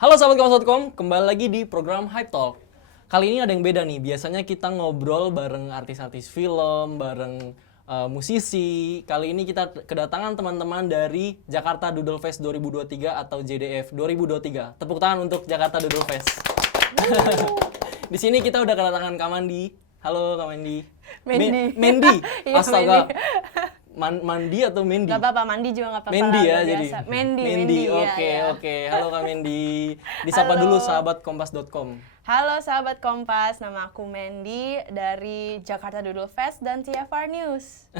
Halo sahabat Kompas.com, kembali lagi di program Hype Talk. Kali ini ada yang beda nih, biasanya kita ngobrol bareng artis-artis film, bareng musisi. Kali ini kita kedatangan teman-teman dari Jakarta Doodle Fest 2023 atau JDF 2023. Tepuk tangan untuk Jakarta Doodle Fest. Di sini kita udah kedatangan Kak Mandi. Halo Kak Mandi. Mendy. Iya, Astaga. Mandi atau Mendy? Gak apa-apa, Mandi juga gak apa-apa. Mendy ya jadi. Biasa. Mendy, Oke, ya. oke. Halo Kak Mendy. Disapa Halo. dulu sahabat Kompas.com. Halo sahabat Kompas, nama aku Mendy dari Jakarta Doodle Fest dan TFR News.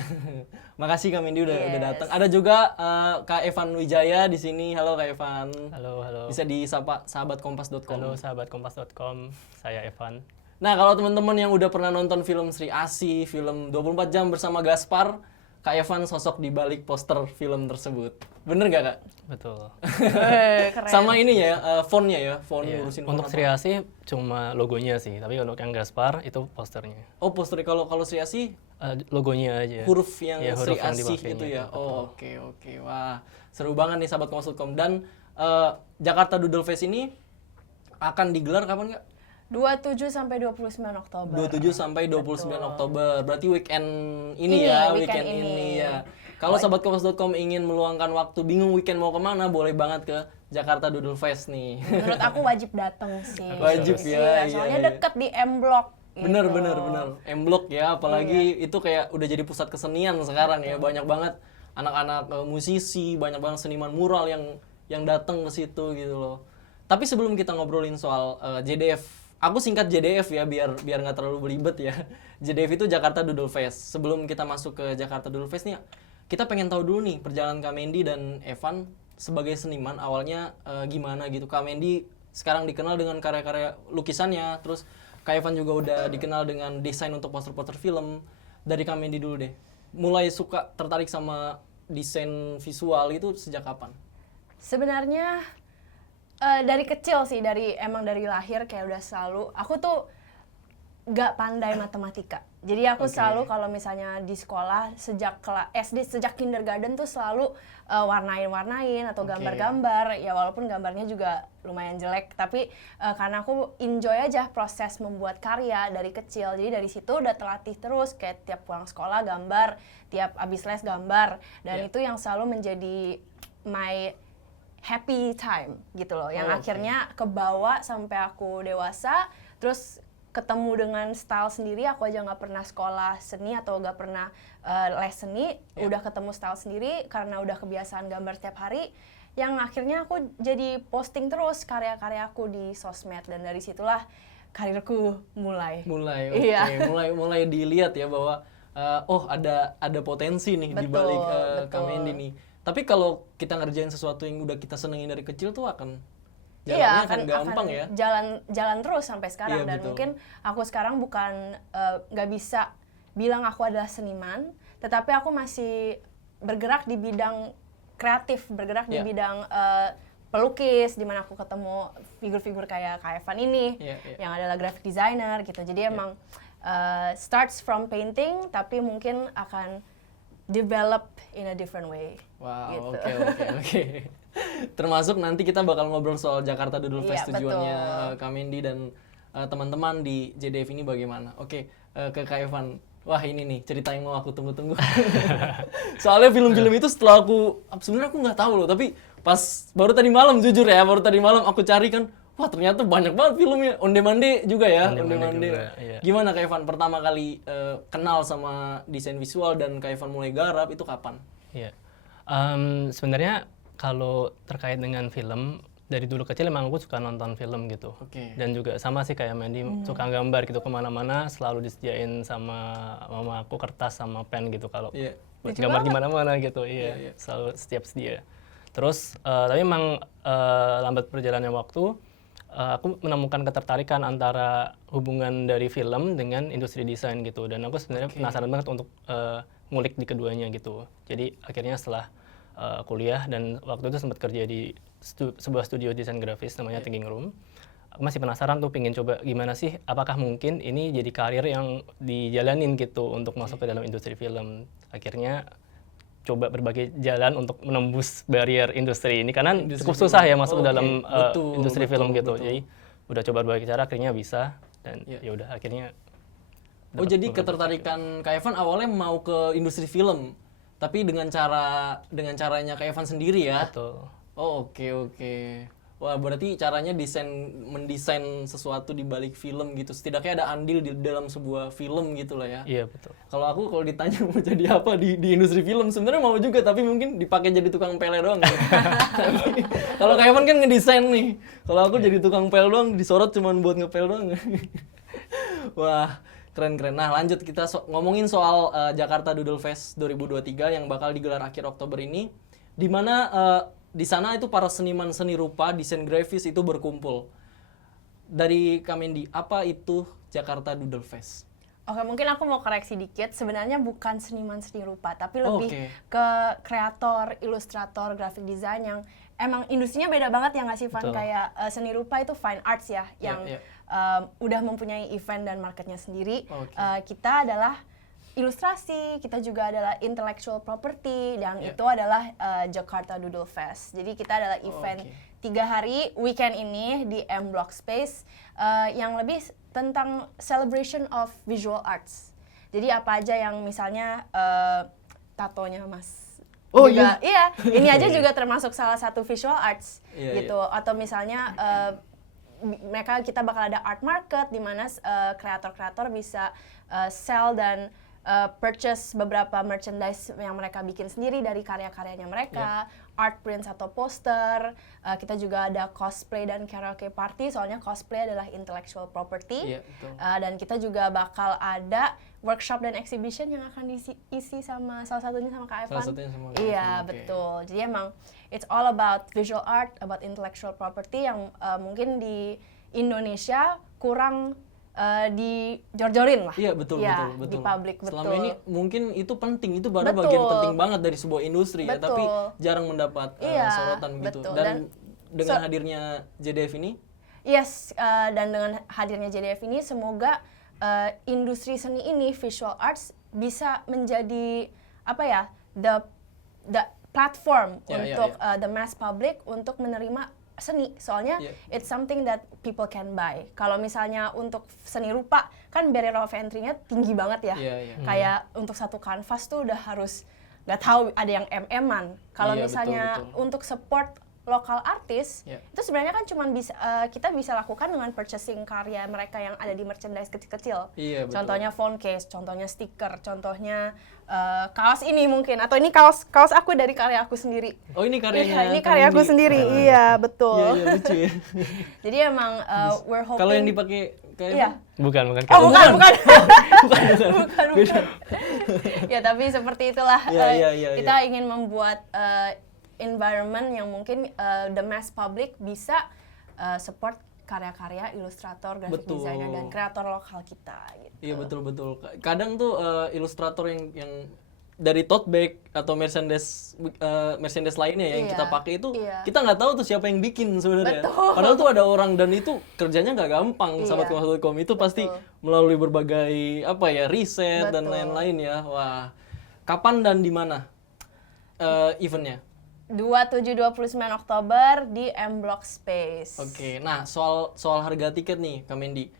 Makasih Kak Mendy udah Yes. datang. Ada juga Kak Evan Wijaya di sini. Halo Kak Evan. Halo. Bisa disapa sahabat Kompas.com. Halo sahabat Kompas.com, saya Evan. Nah, kalau teman-teman yang udah pernah nonton film Sri Asih, film 24 jam bersama Gaspar, Kak Evan sosok di balik poster film tersebut. Bener nggak Kak? Betul. Keren. Sama ini ya, fontnya ya, font Iya. ngurusin Untuk font Sri apa. Asih cuma logonya sih, tapi untuk yang Gaspar itu posternya. Oh, poster kalau Sri Asih Logonya aja. huruf yang Iya, Sri huruf yang Asih dipakainya, itu ya. betul. Oh, oke. Wah, seru banget nih sahabat Kompas.com. Dan Jakarta Doodle Fest ini akan digelar kapan Kak? 27 sampai 29 Oktober. 27 sampai 29 Betul. Oktober. Berarti weekend ini Ini, ya, weekend weekend ini. ini ya. Kalau sahabat Kompas.com ingin meluangkan waktu, bingung weekend mau kemana, boleh banget ke Jakarta Doodle Fest nih. Menurut aku wajib datang sih. Wajib ya, Iya, soalnya iya. deket di M Block. Bener. gitu. M-Block ya, apalagi Iya. itu kayak udah jadi pusat kesenian sekarang ya. Banyak banget anak-anak musisi, banyak banget seniman mural yang datang ke situ gitu loh. Tapi sebelum kita ngobrolin soal JDF, aku singkat JDF ya biar nggak terlalu belibet ya. JDF itu Jakarta Doodle Fest. Sebelum kita masuk ke Jakarta Doodle Fest nih, kita pengen tahu dulu nih perjalanan Kak Mendy dan Evan sebagai seniman awalnya gimana gitu. Kak Mendy sekarang dikenal dengan karya-karya lukisannya, terus Kak Evan juga udah dikenal dengan desain untuk poster-poster film. Dari Kak Mendy dulu deh. Mulai suka tertarik sama desain visual itu sejak kapan? Sebenarnya dari kecil sih, emang dari lahir kayak udah selalu, aku tuh gak pandai matematika. Jadi aku Oke. selalu kalau misalnya di sekolah sejak SD, sejak kindergarten tuh selalu warnain atau Oke. gambar-gambar. Ya walaupun gambarnya juga lumayan jelek, tapi karena aku enjoy aja proses membuat karya dari kecil. Jadi dari situ udah terlatih terus, kayak tiap pulang sekolah gambar, tiap abis les gambar. Dan Yeah. itu yang selalu menjadi my happy time gitu loh, yang Oh, oke. akhirnya kebawa sampai aku dewasa, terus ketemu dengan style sendiri. Aku aja nggak pernah sekolah seni atau nggak pernah les seni, Ya. udah ketemu style sendiri karena udah kebiasaan gambar setiap hari, yang akhirnya aku jadi posting terus karya-karyaku di sosmed, dan dari situlah karirku mulai. Mulai, oke. Iya. Mulai dilihat ya bahwa oh ada potensi nih di Betul, balik Kak betul. Mendy nih. Tapi kalau kita ngerjain sesuatu yang udah kita senengin dari kecil tuh akan jalannya Iya, akan gampang ya. jalan terus sampai sekarang. Iya, Dan betul. mungkin aku sekarang bukan nggak bisa bilang aku adalah seniman, tetapi aku masih bergerak di bidang kreatif, bergerak di Iya. bidang pelukis, di mana aku ketemu figur-figur kayak Kak Evan ini, Iya. yang adalah graphic designer gitu. Jadi emang starts from painting, tapi mungkin akan develop in a different way. Wow, Gitu. oke. Termasuk nanti kita bakal ngobrol soal Jakarta Doodle Fest, Iya, tujuannya betul. Kak Mendy dan teman-teman di JDF ini bagaimana. Oke, ke Kak Evan. Wah, ini nih cerita yang mau aku tunggu-tunggu. Soalnya film-film itu setelah sebenarnya aku nggak tahu loh, tapi pas baru tadi malam jujur ya, baru tadi malam aku cari kan, wah ternyata banyak banget filmnya. On Demand juga ya, On On Demand Demand. juga, iya. Gimana Kak Evan pertama kali kenal sama desain visual dan Kak Evan mulai garap itu kapan? Iya. Sebenarnya kalau terkait dengan film, dari dulu kecil emang aku suka nonton film gitu. Oke. Dan juga sama sih kayak Mendy, suka gambar gitu, kemana-mana selalu disediain sama mama aku kertas sama pen gitu kalau Iya. buat Lucu gambar banget. gimana-mana gitu. Iya. Iya, selalu setiap sedia. Terus tapi emang lambat berjalannya waktu, aku menemukan ketertarikan antara hubungan dari film dengan industri desain gitu. Dan aku sebenarnya Oke. penasaran banget untuk ngulik di keduanya gitu. Jadi akhirnya setelah kuliah dan waktu itu sempat kerja di sebuah studio desain grafis namanya Thinking Room. Aku masih penasaran tuh, pengen coba gimana sih, apakah mungkin ini jadi karir yang dijalanin gitu untuk masuk ke dalam industri film. Akhirnya coba berbagai jalan untuk menembus barrier industri ini karena Industri cukup film. susah ya masuk Oh, ke dalam oke. Betul, industri betul, film gitu. betul. Jadi udah coba berbagai cara akhirnya bisa dan Iya. ya udah akhirnya Oh dapat jadi beberapa ketertarikan Kak Evan awalnya mau ke industri film, tapi dengan caranya Kak Evan sendiri ya. betul. Oh oke. Wah berarti caranya mendesain sesuatu di balik film gitu. Setidaknya ada andil di dalam sebuah film gitu lah ya. Iya betul. Kalau ditanya mau jadi apa di industri film sebenarnya mau juga, tapi mungkin dipakai jadi tukang pele doang. Gitu. Tapi kalau Kak Evan kan ngedesain nih. Kalau aku jadi tukang pel doang, disorot cuman buat ngepel doang. Wah, keren. Nah, lanjut kita ngomongin soal Jakarta Doodle Fest 2023 yang bakal digelar akhir Oktober ini, di mana di sana itu para seniman seni rupa, desain grafis itu berkumpul. Dari Kamendi, apa itu Jakarta Doodle Fest? Oke, mungkin aku mau koreksi dikit. Sebenarnya bukan seniman seni rupa, tapi lebih Oke. ke kreator, ilustrator, graphic design yang emang industrinya beda banget ya nggak sih, Van? Betul. Kayak seni rupa itu fine arts ya, yang Iya. udah mempunyai event dan marketnya sendiri. Oke. Kita adalah ilustrasi, kita juga adalah intellectual property, dan Iya. itu adalah Jakarta Doodle Fest. Jadi kita adalah event Oke. 3 hari weekend ini di M Block Space yang lebih tentang celebration of visual arts. Jadi apa aja yang misalnya tatonya Mas. Oh, juga, iya. Ini aja juga termasuk salah satu visual arts Iya, gitu. Atau misalnya kita bakal ada art market di mana kreator-kreator bisa sell dan purchase beberapa merchandise yang mereka bikin sendiri dari karya-karyanya mereka, art prints atau poster. Kita juga ada cosplay dan karaoke party, soalnya cosplay adalah intellectual property. Iya, betul. Dan kita juga bakal ada workshop dan exhibition yang akan diisi sama salah satunya sama Kak Evan. Salah satunya sama Kak Iya, Evan, oke. betul. Jadi emang it's all about visual art, about intellectual property yang mungkin di Indonesia kurang dijor-jorin lah. Iya betul. Di publik, betul. Selama ini mungkin itu penting, itu baru Betul. bagian penting banget dari sebuah industri ya, tapi Betul. jarang mendapat Iya, sorotan gitu. betul. Dan Dan dengan hadirnya JDF ini, Yes, dan dengan hadirnya JDF ini semoga industri seni ini, visual arts, bisa menjadi apa ya, the platform Ya, untuk the mass public untuk menerima seni. Soalnya Ya. it's something that people can buy. Kalau misalnya untuk seni rupa kan barrier of entry-nya tinggi banget ya. Iya. Kayak untuk satu kanvas tuh udah harus nggak tahu ada yang MM-an. Kalau Iya, misalnya betul. untuk support lokal artis, Ya. itu sebenarnya kan cuma kita bisa lakukan dengan purchasing karya mereka yang ada di merchandise kecil-kecil. Iya, betul. Contohnya phone case, contohnya stiker, contohnya kaos ini mungkin, atau ini kaos aku dari karya aku sendiri. Oh ini karyanya. Iya, ini karya aku Kamendi. sendiri. Iya, betul. Iya lucu ya. Jadi emang we're hoping. Kalau yang dipakai kayak Iya. Bukan. Oh, bukan. Beda. Ya, tapi seperti itulah. Iya, Kita ingin membuat environment yang mungkin the mass public bisa support karya-karya ilustrator, graphic Betul. designer, dan kreator lokal kita. Gitu. Iya betul. Kadang tuh ilustrator yang dari tote bag atau merchandise lainnya ya, yang Iya, kita pakai itu iya. kita nggak tahu tuh siapa yang bikin sebenarnya. Betul. Padahal tuh ada orang, dan itu kerjanya nggak gampang. Iya. Sahabat.com itu pasti Betul. melalui berbagai riset dan Betul. lain-lain ya. Wah, kapan dan di mana eventnya? 27-29 Oktober di M Block Space. Oke, nah soal harga tiket nih, Kak Mendy.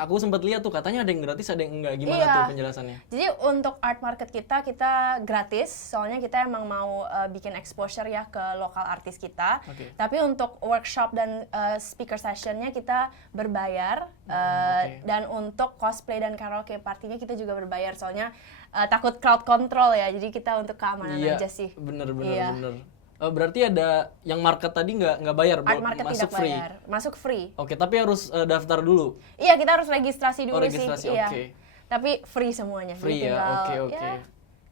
Aku sempat lihat tuh katanya ada yang gratis, ada yang enggak. Gimana Iya. tuh penjelasannya? Jadi untuk art market kita gratis, soalnya kita emang mau bikin exposure ya ke lokal artis kita. Oke. Tapi untuk workshop dan speaker sessionnya kita berbayar, oke. dan untuk cosplay dan karaoke partinya kita juga berbayar, soalnya takut crowd control ya, jadi kita untuk keamanan Iya, aja sih. bener. Iya. Berarti ada yang market tadi nggak bayar, Art market masuk tidak free. bayar, masuk free. Oke, tapi harus daftar dulu. Iya, kita harus registrasi dulu registrasi, sih. Iya. oke. Tapi free semuanya. Free Jadi ya, tinggal, oke. ya,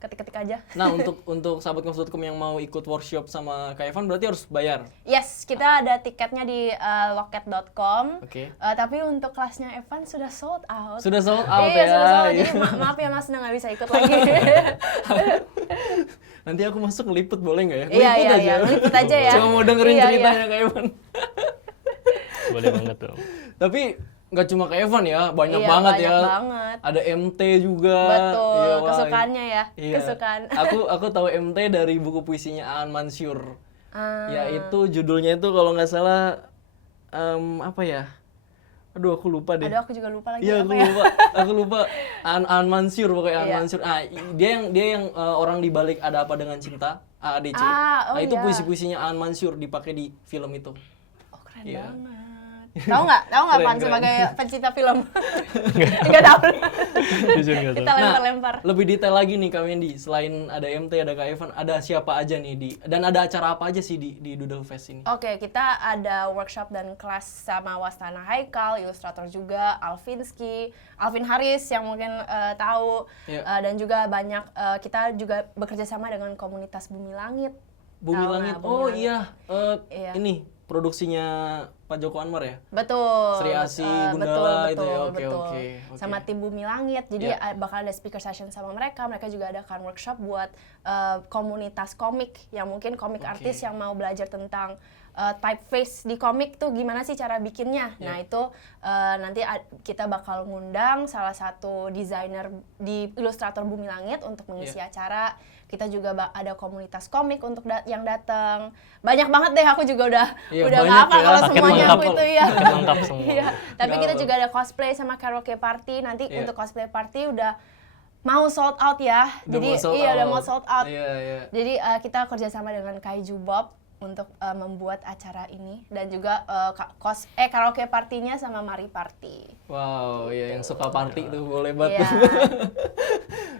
ketik-ketik aja. Nah, untuk sahabat.com yang mau ikut workshop sama Kak Evan berarti harus bayar. Yes, kita ada tiketnya di loket.com. Oke. Tapi untuk kelasnya Evan sudah sold out. Sudah sold out Iya, ya. sudah sold out. Iya. Jadi maaf ya Mas, udah nggak bisa ikut lagi. Nanti aku masuk ngeliput boleh nggak ya? Iya, ngeliput aja ya. Cuma mau dengerin Iya, ceritanya Kak Evan. Boleh banget tuh. Tapi nggak cuma ke Evan ya, banyak Iya, banget banyak ya. banget. Ada MT juga. Betul, Iya, wah, kesukaannya ya, iya. kesukaan. Aku tahu MT dari buku puisinya Aan Mansur. Ah. Ya itu judulnya itu kalau nggak salah apa ya? Aduh aku lupa deh. Aduh, aku juga lupa lagi Iya apa aku ya. lupa, aku lupa. Aan Mansur pokoknya Aan Iya. Mansur. Ah dia yang orang di balik Ada Apa Dengan Cinta AADC. Ah, oh Nah itu iya. puisi-puisinya Aan Mansur dipakai di film itu. Oh, keren Iya. banget. Tahu nggak Keren, Pan keren. sebagai pencinta film? Nggak tahu. Jujur nggak tahu. Kita lempar-lempar. Lebih detail lagi nih Kak Wendy, selain ada MT, ada Kak Evan, ada siapa aja nih dan ada acara apa aja sih di Doodle Fest ini? Oke, kita ada workshop dan kelas sama Wastana Haikal, ilustrator juga, Alvin Haris yang mungkin tahu, Iya. dan juga banyak kita juga bekerja sama dengan komunitas Bumi Langit. Bumi Tahu Langit. nggak Bumi Oh Langit? iya, Iya. ini produksinya Pak Joko Anwar ya? Betul. Sri Asi, betul, Gundala itu ya. Oke, betul. oke, oke. Sama tim Bumi Langit. Jadi Iya. bakal ada speaker session sama mereka. Mereka juga adakan workshop buat komunitas komik yang mungkin komik Oke. artis yang mau belajar tentang typeface di komik tuh gimana sih cara bikinnya. Iya. Nah, itu nanti kita bakal ngundang salah satu desainer di ilustrator Bumi Langit untuk mengisi Iya. acara. Kita juga ada komunitas komik untuk yang datang. Banyak banget deh, aku juga udah Iya, nggak banyak apa ya. kalau Paket semuanya lengkap. aku itu ya. Paket lengkap semua. Iya, tapi Nggak kita apa. juga ada cosplay sama karaoke party. Nanti Iya. untuk cosplay party udah mau sold out ya. Udah Jadi mau sold udah out. mau sold out. Iya, iya. Jadi kita kerjasama dengan Kaiju Bob untuk membuat acara ini dan juga karaoke partinya sama Mari Party. Wow, ya yang suka party tuh boleh banget. Iya.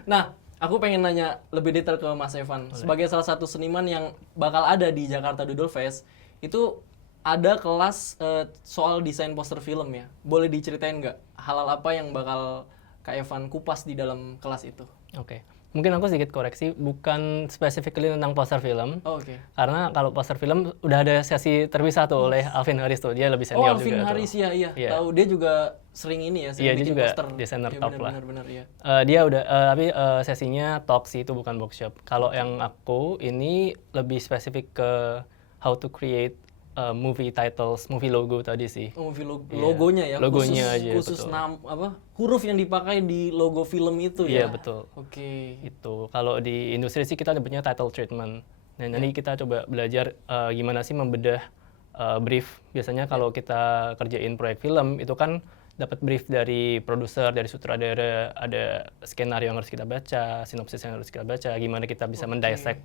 Nah, aku pengen nanya lebih detail ke Mas Evan. Sebagai salah satu seniman yang bakal ada di Jakarta Doodle Fest, itu ada kelas soal desain poster film ya. Boleh diceritain nggak hal-hal apa yang bakal Kak Evan kupas di dalam kelas itu? Oke. Mungkin aku sedikit koreksi, bukan specifically tentang poster film. Oh, oke. Karena kalau poster film udah ada sesi terpisah tuh oleh Alvin Haris tuh, dia lebih Oh, senior Alvin juga Haris tuh. ya, iya. Iya. Tahu dia juga sering ini ya, sering Iya, dia bikin juga poster. desainer Iya, top lah. Benar, iya. Dia udah, tapi sesinya talk sih, itu bukan workshop. Kalau yang aku ini lebih spesifik ke how to create movie titles, movie logo tadi sih. Oh, Iya. logonya ya, Logonya khusus aja, betul. huruf yang dipakai di logo film itu ya. Iya, betul. Oke. Itu kalau di industri sih kita nyebutnya title treatment. Nah, nanti kita coba belajar gimana sih membedah brief. Biasanya kalau kita kerjain proyek film itu kan dapat brief dari produser, dari sutradara, ada skenario yang harus kita baca, sinopsis yang harus kita baca, gimana kita bisa mendissect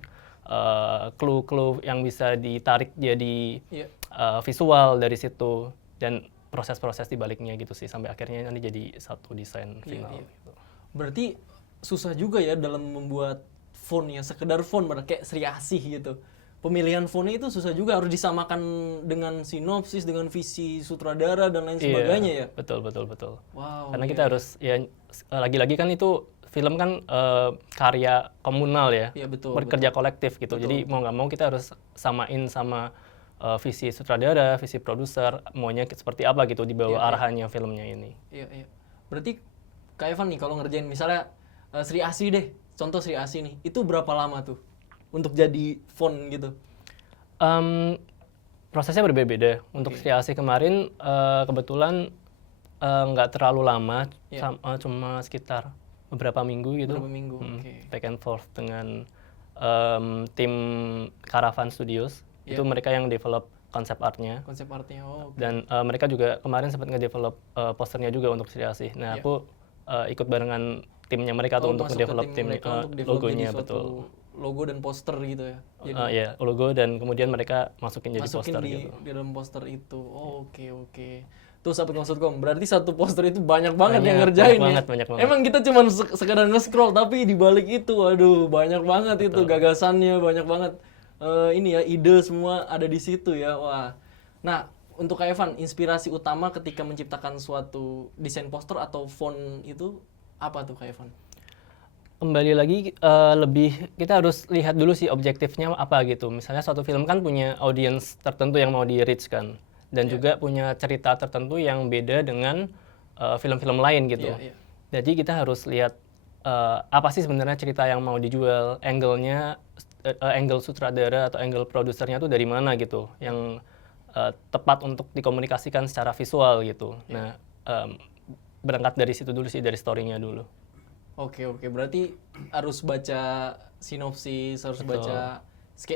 clue-clue yang bisa ditarik jadi Iya. visual dari situ dan proses-proses di baliknya gitu sih sampai akhirnya nanti jadi satu desain final. iya. Gitu. Berarti susah juga ya dalam membuat font ya, sekedar font kayak Sri Asih gitu. Pemilihan fontnya itu susah juga, harus disamakan dengan sinopsis, dengan visi sutradara dan lain sebagainya ya. Betul. Wow. Karena iya, kita harus ya lagi-lagi kan itu film kan karya komunal ya, Iya, betul, bekerja kolektif gitu. Betul, Jadi mau nggak mau kita harus samain sama visi sutradara, visi produser, maunya seperti apa gitu di bawah Iya, iya. arahannya filmnya ini. Iya. Berarti Kak Evan nih kalau ngerjain misalnya Sri Asih deh, contoh Sri Asih nih, itu berapa lama tuh untuk jadi font gitu? Prosesnya berbeda-beda. Untuk Oke. Sri Asih kemarin kebetulan nggak terlalu lama, Iya. cuma sekitar beberapa minggu gitu. Berapa minggu? Oke. Back and forth dengan tim Caravan Studios. Iya. Itu mereka yang develop konsep artnya. Konsep artnya. Oh, oke. Dan mereka juga kemarin sempat nge-develop posternya juga untuk Sri Asih. Nah, Iya. aku ikut barengan timnya mereka tuh untuk masuk ke nge-develop tim tim mereka untuk develop logonya, jadi suatu betul. logo dan poster gitu ya. Jadi Ya, logo dan kemudian mereka masukin jadi masukin poster di gitu. dalam poster itu. Oh, oke. Tuh sahabat maksudkom, berarti satu poster itu banyak banget yang ngerjain ya. banyak banget. Emang kita cuma sekedar nge-scroll, tapi di balik itu, waduh, banyak banget itu gagasannya, banyak banget ini ya, ide semua ada di situ ya. Wah. Nah, untuk Kak Evan, inspirasi utama ketika menciptakan suatu desain poster atau font itu apa tuh Kak Evan? Kembali lagi lebih kita harus lihat dulu sih objektifnya apa gitu. Misalnya suatu film kan punya audience tertentu yang mau di reach kan, dan juga punya cerita tertentu yang beda dengan film-film lain gitu. Iya. Jadi kita harus lihat apa sih sebenarnya cerita yang mau dijual, angle-nya, angle sutradara atau angle produsernya tuh dari mana gitu, yang tepat untuk dikomunikasikan secara visual gitu. Nah, berangkat dari situ dulu sih, dari story-nya dulu. Oke, berarti harus baca sinopsis, harus Betul. baca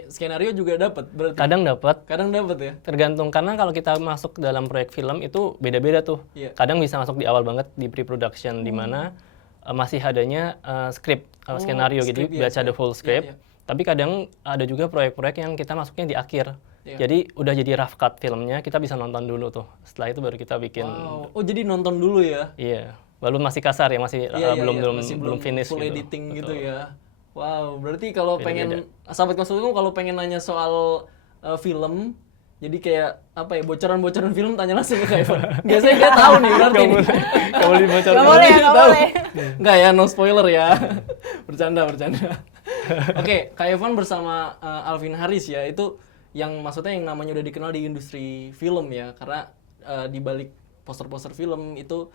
skenario juga dapat berarti. Kadang dapat, Kadang dapat ya. tergantung, karena kalau kita masuk dalam proyek film itu beda-beda tuh. Iya. Kadang bisa masuk di awal banget di pre-production, di mana masih adanya skrip, skenario gitu, skrip, iya, baca the full script. Iya. Tapi kadang ada juga proyek-proyek yang kita masuknya di akhir. Iya. Jadi udah jadi rough cut filmnya, kita bisa nonton dulu tuh. Setelah itu baru kita bikin. Wow. Oh, jadi nonton dulu ya. Iya, walaupun masih kasar ya, masih Masih belum finish full gitu. editing gitu Betul. ya. Wow, berarti kalau Beda-beda. pengen sahabat konsultan kalau pengen nanya soal film, jadi kayak apa ya, bocoran-bocoran film tanya langsung ke Kak Evan. Biasanya dia tahu nih berarti. Nggak boleh, nggak boleh dibocorin. Nggak boleh, nggak Tahu. boleh. Nggak ya, no spoiler ya. Bercanda. Oke, Kak Evan bersama Alvin Haris ya, itu yang maksudnya yang namanya udah dikenal di industri film ya, karena di balik poster-poster film itu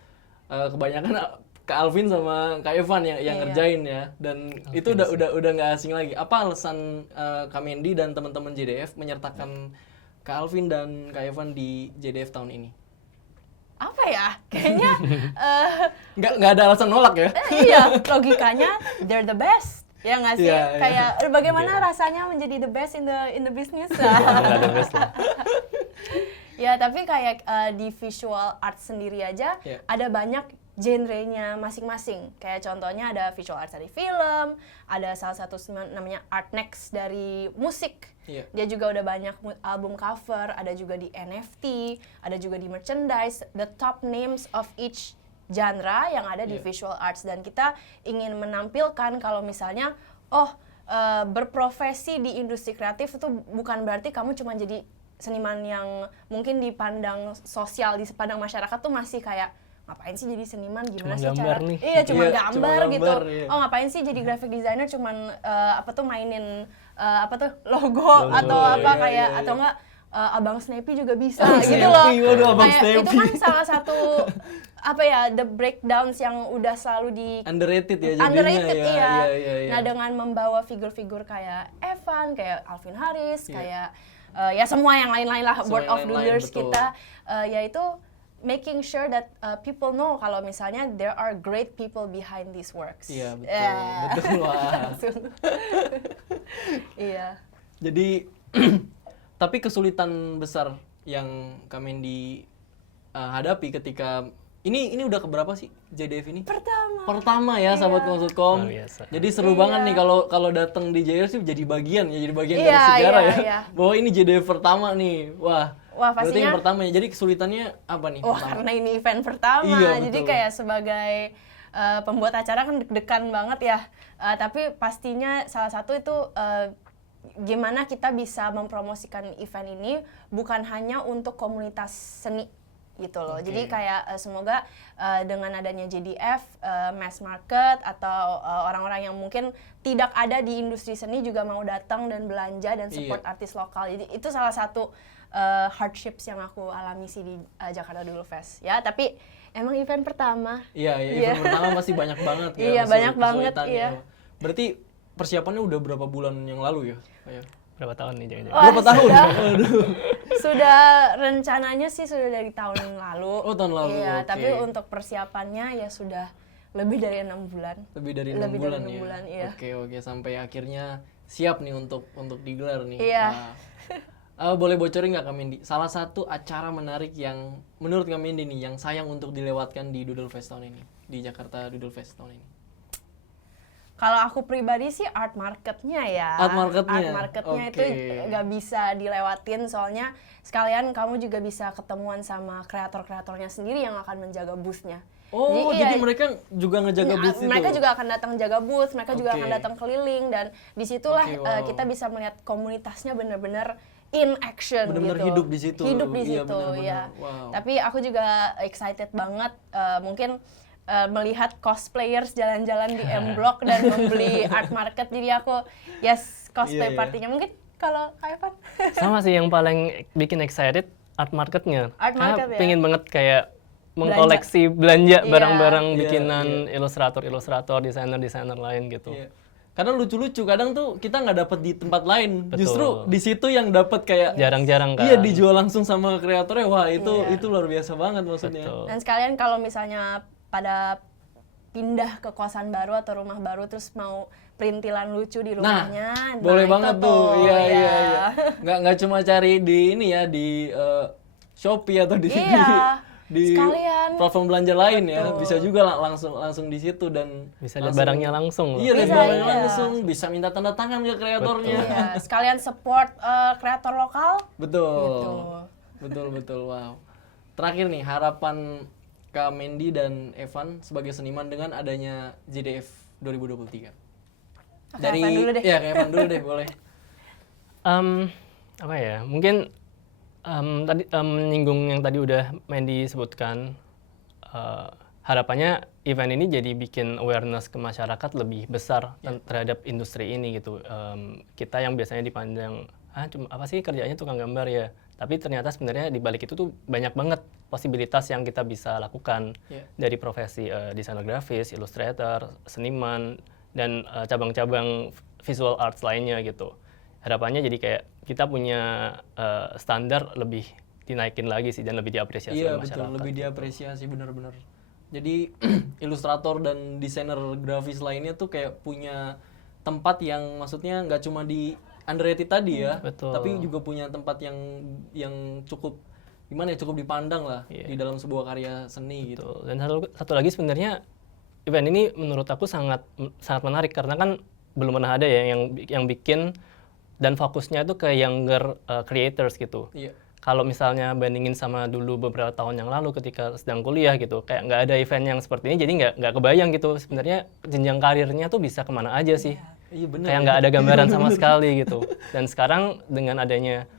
kebanyakan Kak Alvin sama Kak Evan yang Iya. ngerjain ya, dan itu udah nggak asing lagi. Apa alasan Kak Mendy dan teman-teman JDF menyertakan Kak Alvin dan Kak Evan di JDF tahun ini? Apa ya? Kayaknya Nggak ada alasan nolak ya? iya, logikanya they're the best. Ya nggak sih? Iya, iya. Kayak bagaimana rasanya menjadi the best in the business? Nggak ada best lah. Ya, tapi kayak di visual art sendiri aja Iya. ada banyak genre-nya masing-masing. Kayak contohnya ada visual art dari film, ada salah satu namanya Art Next dari musik. Iya. Dia juga udah banyak album cover, ada juga di NFT, ada juga di merchandise, the top names of each genre yang ada di Iya. visual arts, dan kita ingin menampilkan kalau misalnya berprofesi di industri kreatif itu bukan berarti kamu cuma jadi seniman yang mungkin dipandang sosial, dipandang masyarakat tuh masih kayak ngapain sih jadi seniman, gimana Cuma sih gambar cara nih. iya cuma Iya, gambar cuma gitu, gambar, iya. oh ngapain sih jadi graphic designer cuman mainin logo atau iya, apa iya, kayak iya. atau enggak Abang Snappy juga bisa Abang gitu Snappy, loh. waduh, Abang Kayak itu Snappy. kan salah satu the breakdowns yang udah selalu di Underrated ya jadinya underrated, ya. iya. Iya. Nah, dengan membawa figur-figur kayak Evan, kayak Alvin Haris, Iya. kayak ya semua yang lain-lain lah, Semua board yang of lain-lain, leaders betul. kita, yaitu making sure that people know kalau misalnya there are great people behind these works. Iya, betul. Yeah. Betul, wah. Langsung. Iya. Jadi tapi kesulitan besar yang Kak Mendy hadapi ketika ini udah keberapa sih JDF ini? Pertama ya, sahabat Konsultkom. Luar biasa. Jadi seru Iya. banget nih kalau datang di JDF sih jadi bagian dari Iya, sejarah iya, ya. iya. Bahwa ini JDF pertama nih. Wah. Wah, Berarti pastinya- yang pertama ya. Jadi kesulitannya apa nih? Wah, pertama? karena ini event pertama, Iya, jadi betul. kayak sebagai pembuat acara kan deg-degan banget ya. Tapi pastinya salah satu itu gimana kita bisa mempromosikan event ini bukan hanya untuk komunitas seni gitu loh. Oke. Jadi kayak semoga dengan adanya JDF, mass market atau orang-orang yang mungkin tidak ada di industri seni juga mau datang dan belanja dan support Iya. artis lokal. Jadi itu salah satu hardships yang aku alami sih di Jakarta Dulu Fest. Ya, tapi emang event pertama. Iya, Iya. event pertama masih banyak banget ya. Iya, banyak banget, kesulitannya. iya. Berarti persiapannya udah berapa bulan yang lalu ya? Kayak Berapa tahun nih jangan-jangan? Wah, berapa tahun? sudah. Aduh. Sudah rencananya sih sudah dari tahun lalu. Oh, tahun lalu, Iya, oke. tapi untuk persiapannya ya sudah lebih dari 6 bulan. Lebih dari Lebih 6 dari bulan 6 ya. bulan, iya. Oke, sampai akhirnya siap nih untuk digelar nih. Iya. Boleh bocorin nggak Kak Mendy? Salah satu acara menarik yang menurut Kak Mendy nih yang sayang untuk dilewatkan di Doodle Fest tahun ini, di Jakarta Doodle Fest tahun ini. Kalau aku pribadi sih art marketnya ya. Art marketnya? Art marketnya Oke. itu nggak bisa dilewatin, soalnya sekalian kamu juga bisa ketemuan sama kreator-kreatornya sendiri yang akan menjaga booth-nya. Oh, iya, jadi mereka juga ngejaga Nah, booth itu? mereka juga akan datang jaga booth, mereka juga Oke. akan datang keliling, dan disitulah Oke, wow. kita bisa melihat komunitasnya benar-benar in action Benar-benar gitu. hidup di situ. Hidup di Iya, situ, benar-benar. ya. Wow. Tapi aku juga excited banget mungkin melihat cosplayers jalan-jalan di M Block dan membeli art market. Jadi aku cosplay Iya, iya. partinya. Mungkin kalau Kak Evan? Sama sih yang paling bikin excited art marketnya. Art market Karena ya? pengen banget kayak mengkoleksi belanja Iya. barang-barang Iya, bikinan ilustrator-ilustrator, desainer-desainer lain gitu. Iya. Karena lucu-lucu kadang tuh kita nggak dapet di tempat lain. Betul. Justru di situ yang dapet kayak Jarang-jarang kan. iya dijual langsung sama kreatornya. Wah, itu luar biasa banget maksudnya. Betul. Dan sekalian kalau misalnya pada pindah ke kosan baru atau rumah baru terus mau perintilan lucu di rumahnya, Boleh itu banget tuh. Iya, ya. iya. Nggak cuma cari di ini ya di Shopee atau di Iya, di sekalian. platform belanja lain ya. Betul. Bisa juga langsung di situ dan Bisa lihat barangnya langsung loh. Iya, lihat Bisa, barangnya iya. langsung, bisa minta tanda tangan ke kreatornya. Iya, sekalian support kreator lokal. Betul. Gitu. Betul. Wow. Terakhir nih, harapan Kak Mendy dan Evan sebagai seniman dengan adanya JDF 2023. Oke, Evan dulu deh. Ya, Kak Evan dulu deh, boleh. Apa ya? Mungkin tadi menyinggung yang tadi udah Mendy sebutkan, harapannya event ini jadi bikin awareness ke masyarakat lebih besar terhadap industri ini gitu. Kita yang biasanya dipandang cuma apa sih kerjanya tukang gambar ya, tapi ternyata sebenarnya di balik itu tuh banyak banget posibilitas yang kita bisa lakukan dari profesi desainer grafis, ilustrator, seniman, dan cabang-cabang visual arts lainnya gitu. Harapannya jadi kayak kita punya standar lebih dinaikin lagi sih dan lebih diapresiasi Iya, oleh masyarakat. betul, lebih diapresiasi benar-benar. Jadi ilustrator dan desainer grafis lainnya tuh kayak punya tempat yang maksudnya nggak cuma di underrated tadi ya, Betul. tapi juga punya tempat yang cukup gimana ya, cukup dipandang lah di dalam sebuah karya seni gitu. Betul. Dan satu lagi sebenarnya event ini menurut aku sangat menarik karena kan belum pernah ada ya yang bikin dan fokusnya itu ke younger creators gitu. Iya. Kalau misalnya bandingin sama dulu beberapa tahun yang lalu ketika sedang kuliah gitu, kayak nggak ada event yang seperti ini, jadi nggak kebayang gitu sebenarnya jenjang karirnya tuh bisa kemana aja sih. Iya benar. Kayak nggak ada gambaran sama sekali gitu. Dan sekarang dengan adanya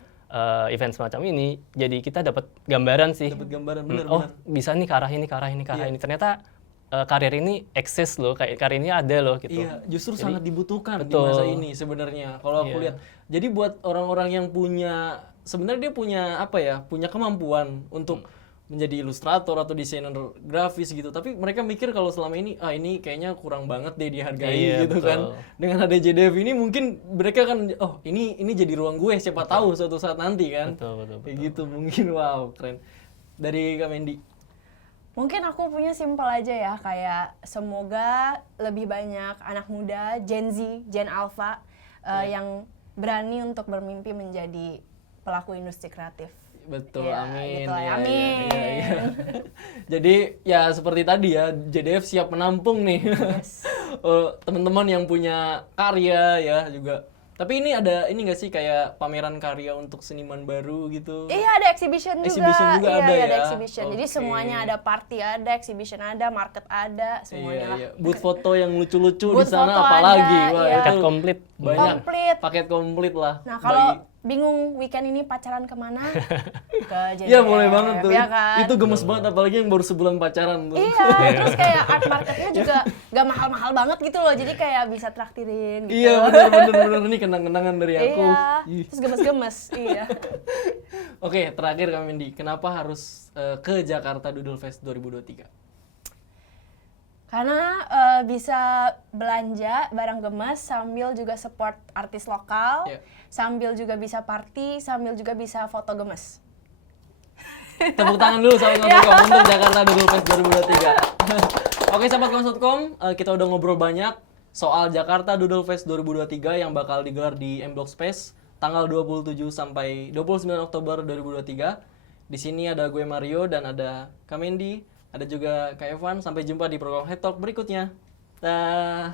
event semacam ini, jadi kita dapat gambaran sih. Dapat gambaran Oh benar. bisa nih ke arah ini, ke arah ini, ke arah ini. Ternyata karir ini eksis loh, kayak karir ini ada loh gitu. Iya, justru sangat dibutuhkan di betul. masa ini sebenarnya. Kalau aku lihat, jadi buat orang-orang yang punya, sebenarnya dia punya apa ya, punya kemampuan untuk menjadi ilustrator atau desainer grafis gitu. Tapi mereka mikir kalau selama ini, ini kayaknya kurang banget deh dihargai Iya, gitu betul. kan. Dengan ada JDF ini mungkin mereka kan, oh ini jadi ruang gue, siapa tahu suatu saat nanti kan. Betul. Kayak gitu mungkin, wow keren. Dari Kak Mendy. Mungkin aku punya simpel aja ya, kayak semoga lebih banyak anak muda, Gen Z, Gen Alpha yang berani untuk bermimpi menjadi pelaku industri kreatif. Betul, Ya, amin. gitu lah, Iya, amin. iya. Jadi ya seperti tadi ya, JDF siap menampung nih teman-teman yang punya karya ya juga. Tapi ini ada ini nggak sih kayak pameran karya untuk seniman baru gitu? Iya, ada exhibition juga. Exhibition juga Iya, ada iya, ya? ada exhibition. Jadi Oke. semuanya ada party ada, exhibition ada, market ada, semuanya lah. Iya. Booth foto yang lucu-lucu di Booth sana foto apalagi. ada, Wah, iya. itu Paket komplit. banyak. Komplit. Paket komplit lah. Nah, kalau bingung weekend ini pacaran kemana? Ke JDF. Iya, boleh banget tuh. Ya kan? Itu gemes banget apalagi yang baru sebulan pacaran tuh. Iya, terus kayak art marketnya juga gak mahal-mahal banget gitu loh, jadi kayak bisa traktirin gitu. Iya, bener ini kenang-kenangan dari aku. Iya, Ih. terus gemes-gemes, iya. Oke, terakhir Kak Mendy, kenapa harus ke Jakarta Doodle Fest 2023? Karena bisa belanja barang gemes sambil juga support artis lokal, Iya. sambil juga bisa party, sambil juga bisa foto gemes. Tepuk tangan dulu sahabat Komsat.com untuk Jakarta Doodle Fest 2023. Oke, sahabat Komsat.com, kita udah ngobrol banyak soal Jakarta Doodle Fest 2023 yang bakal digelar di M Block Space tanggal 27 sampai 29 Oktober 2023. Di sini ada gue Mario dan ada Kak Mendy, ada juga Kak Evan. Sampai jumpa di program Head Talk berikutnya. Dah.